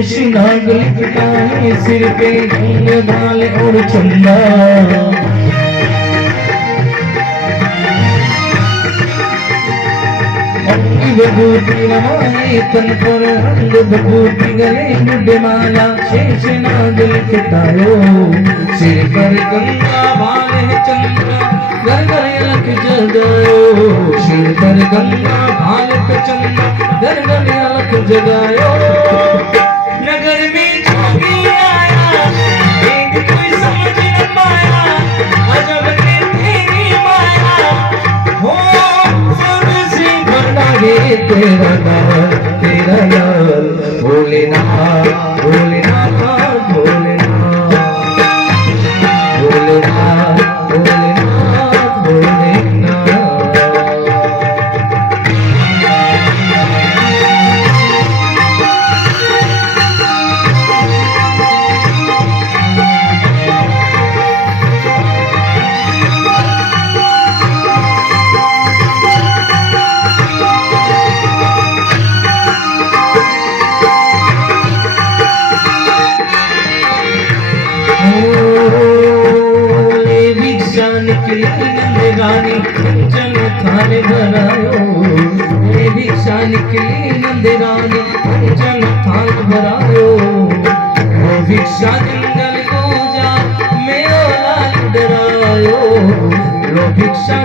शेष नाग लिपटाए सिर पे डाल और चंदा विभूति रमाए तन पर रंग विभूति गले मुझे माला शेष नाग लिपटायो सिर पर गंगा भाल है चंद्र घर घर अलख जगायो सिर पर गंगा भाल पे चंद्र घर घर अलख जगायो नगर में जोगी आया एक कोई समझ न पाया अजब ने तेरी माया हो सबसे बड़ा है तेरा नाम भोलेनाथ भोलेनाथ भोलेनाथ भोलेनाथ भोलेनाथ भोलेनाथ नंदगानी कंचन थाने भरायो ये भिक्षा निकली नंदगानी कंचन थान भरायो वो भिक्षा जंगल को जा मेरो लाल डरायो लो भिक्षा